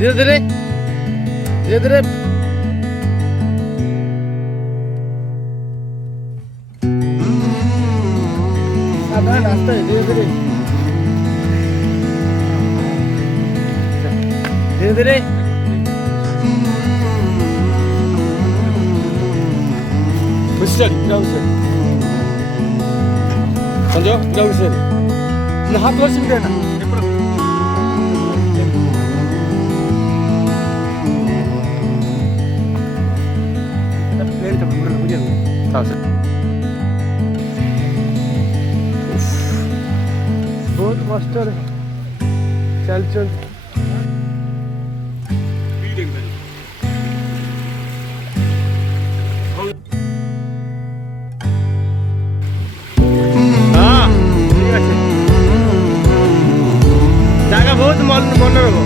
धीरे धीरे धीरे धीरे रास्ता है धीरे धीरे धीरे धीरे संजो हाथ वर्ष देना बहुत कष्ट चल चल জায়গা বহুত মনোরম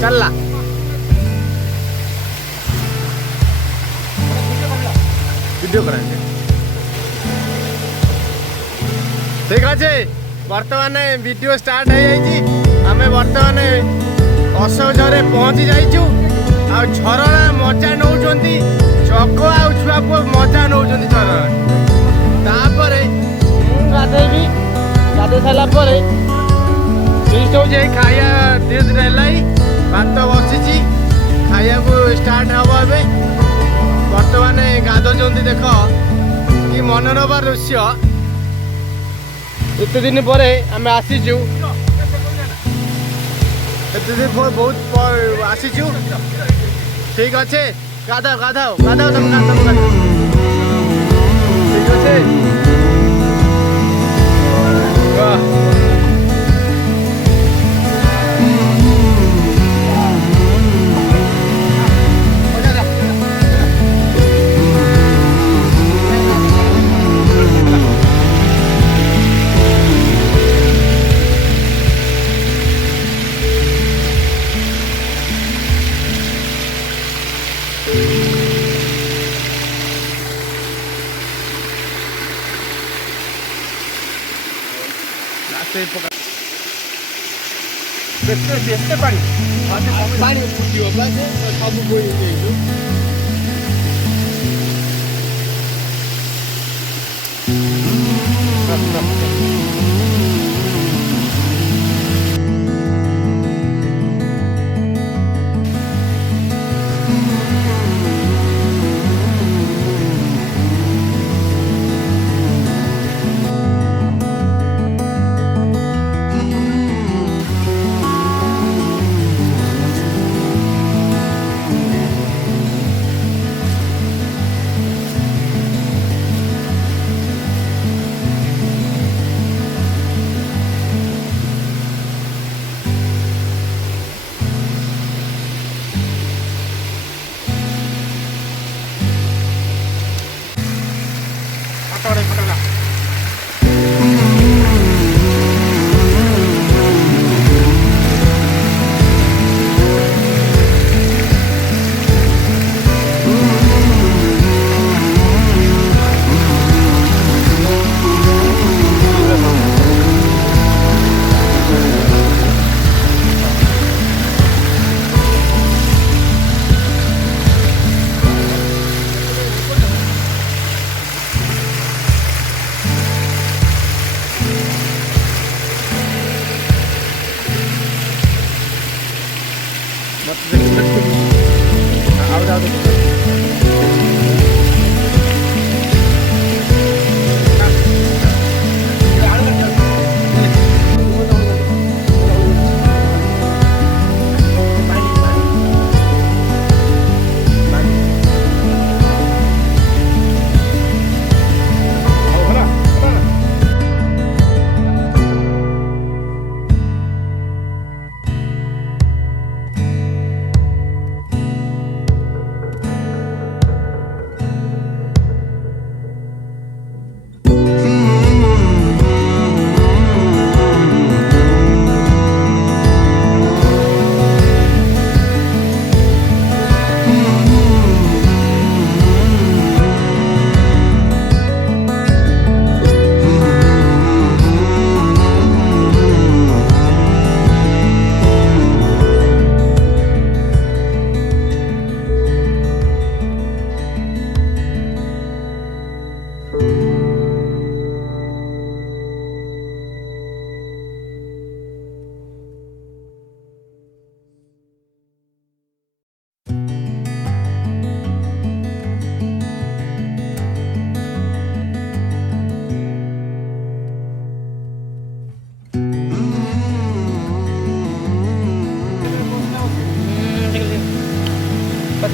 चलला वीडियो कराएंगे ठीक अच्छे बर्तमान वीडियो स्टार्ट हो जाइए आम बर्तमान असहजरे पहुँची जाइचु आ झरणा मजा नौ जग आ छुआ पुआ मजा नौ झरणा तापर गाधेबी गाधे सारापर फिस्ट हो खाया धीरे धीरे है भात बसी खाया को स्टार्ट हम ए बर्तमान गाधुंट देख कि मनोरम दृश्य एत दिन पर आम आसीचु एत दिन पर बहुत आसीचु ठीक अच्छे गाधाओ गाधाओ गाधाओ तुम गाधाओ ठीक अच्छे पानी फुटियो सब गई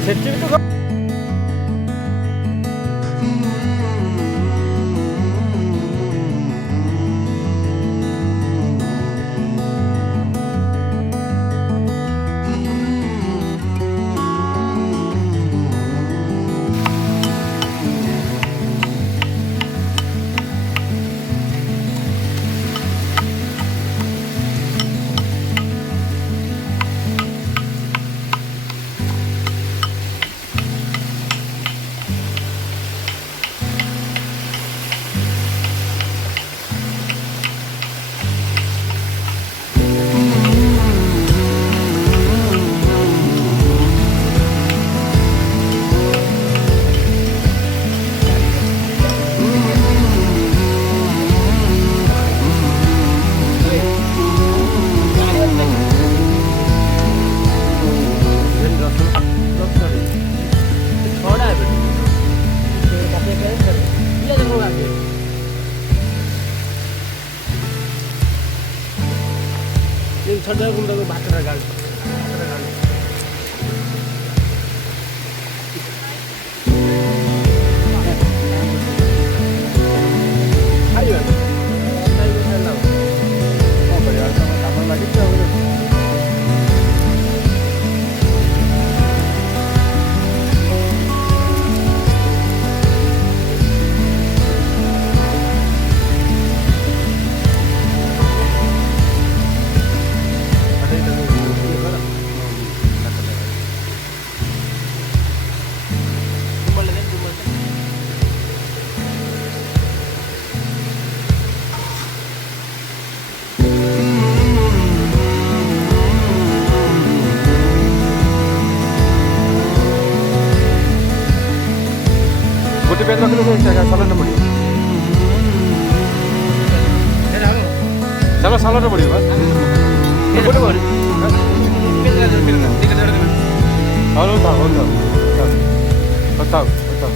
ସେଠି ବି ତ ଭାତଟା ଗାଳି ଗୋଟେ ପେନ୍ ରଖିଲେ ସାଲାଡ଼ଟା ପଡ଼ିବ ଚାଲ ସାଲାଡ଼ଟା ପଡ଼ିବ ହଉ ଥାଉ ହଉ ଥାଉ ଥାଉ ଥାଉ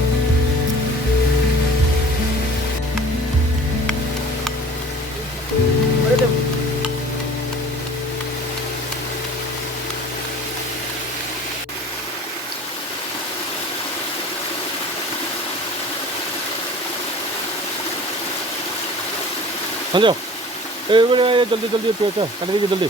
संजय ए जल्दी जल्दी काट दीजिए जल्दी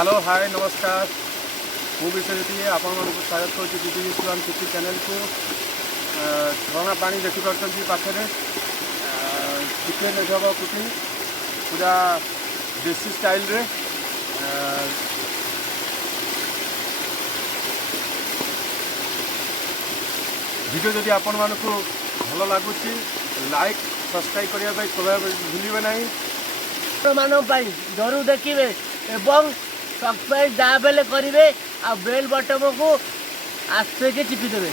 हेलो हाय नमस्कार मु विश्वज्योति आपण मानक स्वागत करुँच जीडी इस्लाम टीवी चैनल को झरणा पानी देखिपी पाखे चिकेन मेघ कुकिंग पूरा देसी स्टाइल रे वीडियो जदि आपण मानक भल लगुच लाइक सब्सक्राइब करने भूलिए ना मानव जरूर देखिए एवं सब्सक्राइब जहाँ बेले करेंगे आ बेल बटन को आस्ते के टिपी देवे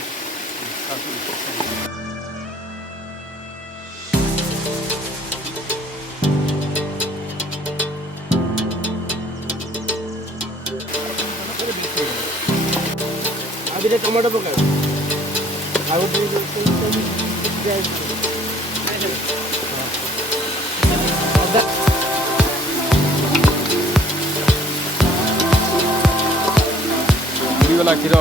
अभी टमाटो पका वाला क्षीर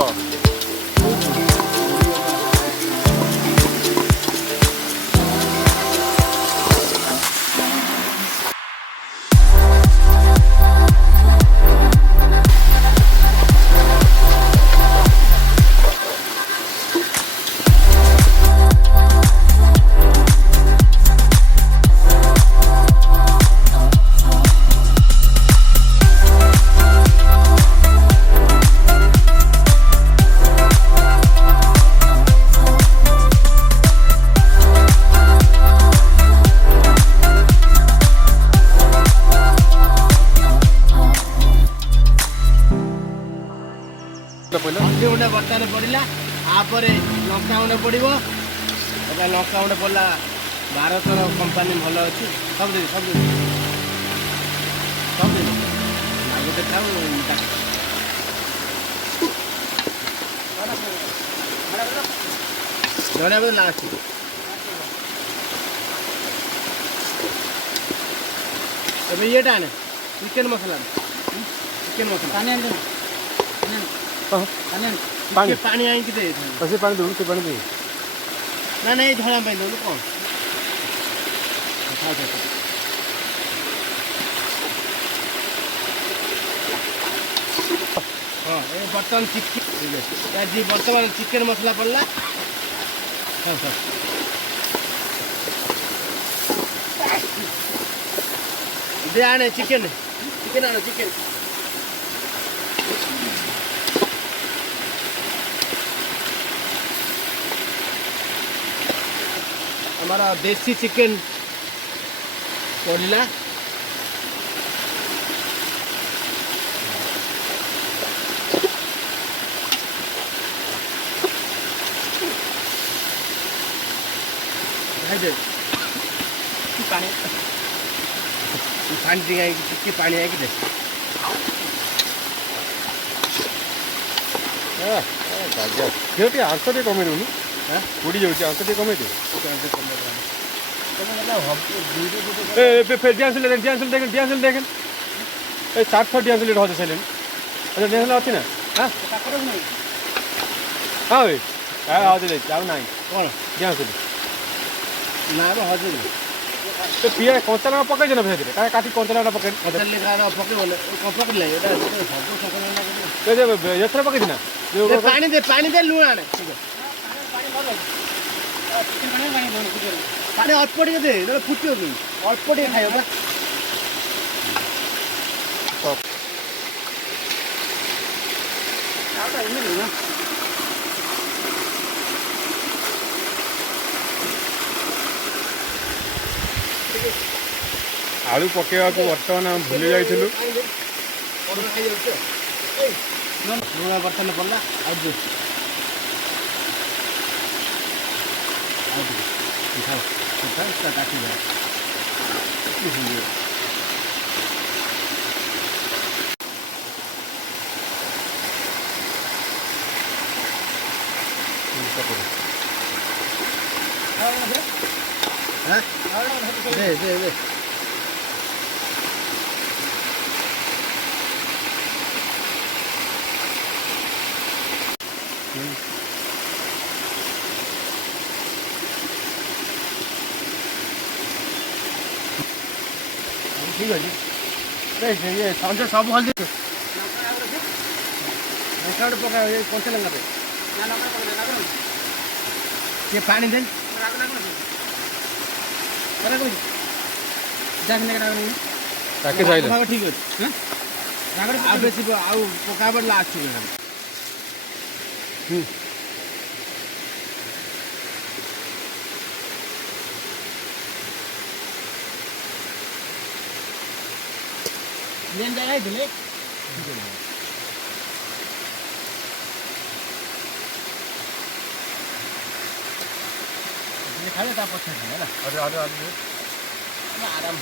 बर्तन पड़ा ତାପରେ ଲଙ୍କା ଗୁଣ୍ଡ ପଡ଼ିବ। এটা ଲଙ୍କା ଗୁଣ୍ଡ ପଡ଼ିଲା। ଭାରତର କମ୍ପାନୀ ଭଲ ଅଛି। ସବୁ ଦେବି ସବୁ ଦେବି ସବୁ ଦେବି। ଆଉ ଗୋଟେ ଖାଉ ଧଣିଆ ପତ୍ର ଲାଷ୍ଟ। ଏବେ ଇଏଟା ଆଣେ ଚିକେନ୍ ମସଲା। ଚିକେନ୍ ମସଲା ଟିକେ ପାଣି ଆଣିକି ଦେ। ସେ ପାଣି ଦେଉନୁ, ସେ ପାଣି ଦେଇ ନା ନାଇଁ ଧଳା ପାଇଁ ଦେଉନୁ କ'ଣ? ହଁ ଏ ବର୍ତ୍ତମାନ ବର୍ତ୍ତମାନ ଚିକେନ୍ ମସଲା ପଡ଼ିଲା। ହଁ ହଁ ଦେ ଆଣେ ଚିକେନ୍ ଆଣ ଚିକେନ୍। हमारा देसी चिकन पड़ला। पानी टिके पानी आई दे। ଟିକେ ଆଂଶ ଟିକେ କମେଇ ଦେଉନୁ। ପୋଡ଼ି ଯାଉଛି, ଆଂଶ ଟିକେ କମେଇ ଦେ। ডিয়াসেল দেখেন এই 400 ডিয়াসেল হচ্ছে সাইলেন। আচ্ছা ডিয়াসেল আছে না? হ্যাঁ হ্যাঁ ওই হ্যাঁ হজে যাইছি ଆଉ ନାହିଁ କ'ଣ ডিয়াসেল ନା ବା ହଜୁରୀ তো ପିଆ କଞ୍ଚା ଲଙ୍କା ପକେଇଛ ନା ଭେଜରେ? କାଳେ କାଟି କଞ୍ଚା ଲଙ୍କା ପକେଇ ପଚାରିଲେ କାହାର ପକେଇବଲେ କ'ଣ ପକେଇଲେ ଏଇଟା ସବୁ ଏଥର ପକେଇଛି ନା? ପାଣି ଦେ ଲୁଣ ଆଣେ। ପାଣି ଅଳ୍ପ ଟିକେ ଦେ, ନହେଲେ ଫୁଟିବ କି? ଅଳ୍ପ ଟିକେ ଖାଇବ ବା। ଆଳୁ ପକେଇବାକୁ ବର୍ତ୍ତମାନ ଭୁଲି ଯାଇଥିଲୁ। ଲୁଣ ବର୍ତ୍ତମାନ ପଡ଼ିଲା। ଆଉ କାଟିଯାଏ। দে দে দে ଠିକ୍ ଅଛି। ଇଏ ସଞ୍ଜ ସବୁ ହଳଦୀ ଲଙ୍କା ଗୋଟେ ପକା କଞ୍ଚା ଲଙ୍କା ଦେ। ଟିକେ ପାଣି ଦେ। ଠିକ୍ ଅଛି। ଆଉ ବେଶୀ ଆଉ ପକା ପଡ଼ିଲା ଆସୁଛି। ଜାଗା ହେଇଥିଲେ ଖାଇବେ ତା ପଛରେ ଖାଇବେ ହେଲା। ଆରାମ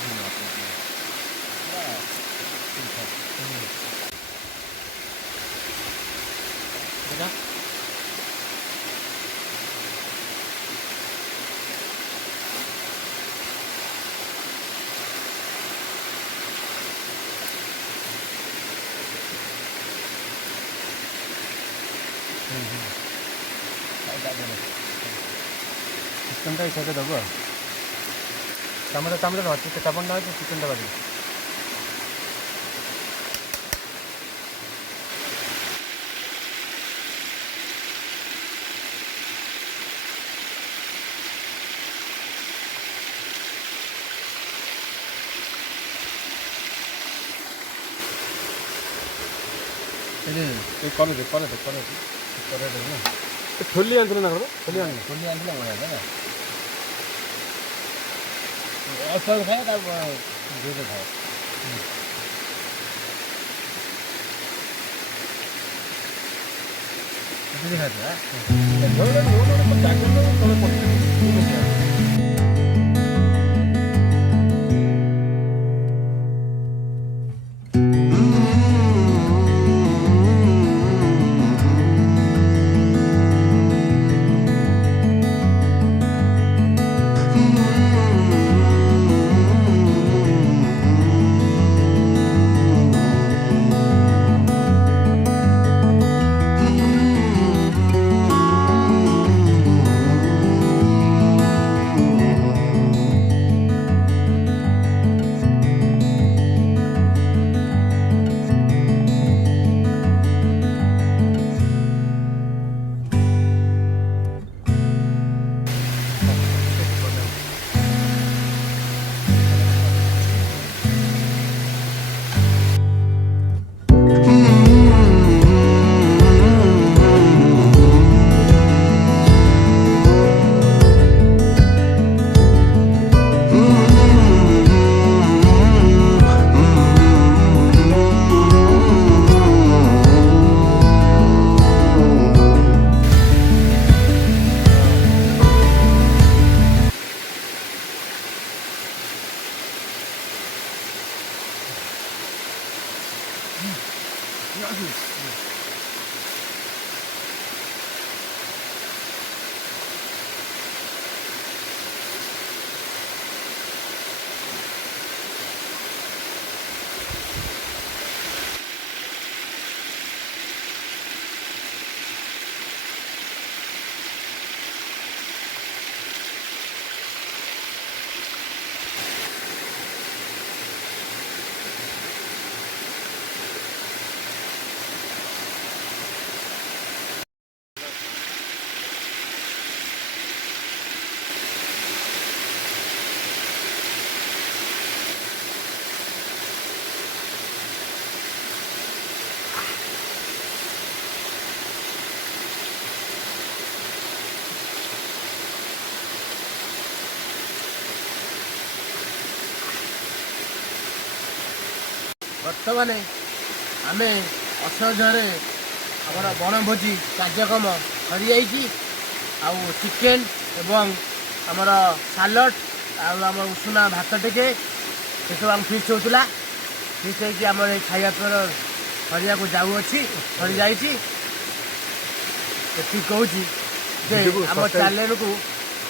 ସେଇଟା ଚିକେନ୍ଟା ଏଇ ସାଇଡ଼୍ରେ ଦେବୁ ଆଉ। ଚାମଚ ଅଛି ଚାପଣଟା ଅଛି ଚିକେନ୍ଟା ବାଜିବ। କଲେ ନା ଠୋଲି ଆଣିଥିଲେ ନା ଘର? ଠୋଲି ଆଣିଥିଲେ ବଢ଼ିଆ ଅଳ୍ପ ଖାଏ ତା ଧୀରେ ଖାଏ। ବର୍ତ୍ତମାନେ ଆମେ ଅସହଜରେ ଆମର ବଣଭୋଜି କାର୍ଯ୍ୟକ୍ରମ ସରିଯାଇଛି। ଆଉ ଚିକେନ୍ ଏବଂ ଆମର ସାଲଡ଼ ଆଉ ଆମର ଉଷୁନା ଭାତ ଟିକେ ସେସବୁ ଆମ ଫିଷ୍ଟ ହେଉଥିଲା। ଫିଷ୍ଟ ହେଇକି ଆମର ଏଇ ଖାଇବା ପିଇବା ସରିବାକୁ ଯାଉଅଛି, ସରିଯାଇଛି। ଏତିକି କହୁଛି ଯେ ଆମ ଚ୍ୟାନେଲକୁ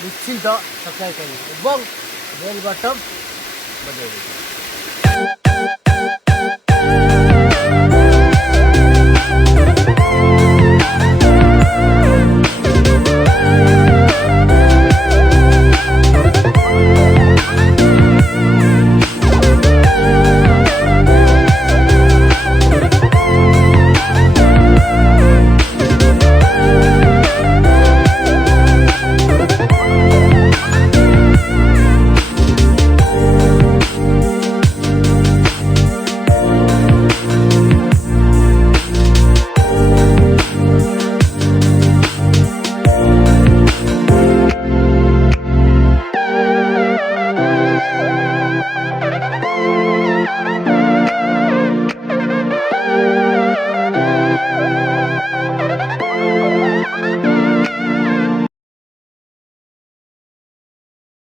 ନିଶ୍ଚିନ୍ତ ସବସ୍କ୍ରାଇବ୍ କରିବେ ଏବଂ ବେଲ୍ ବଟନ୍ ବଜାଇବେ।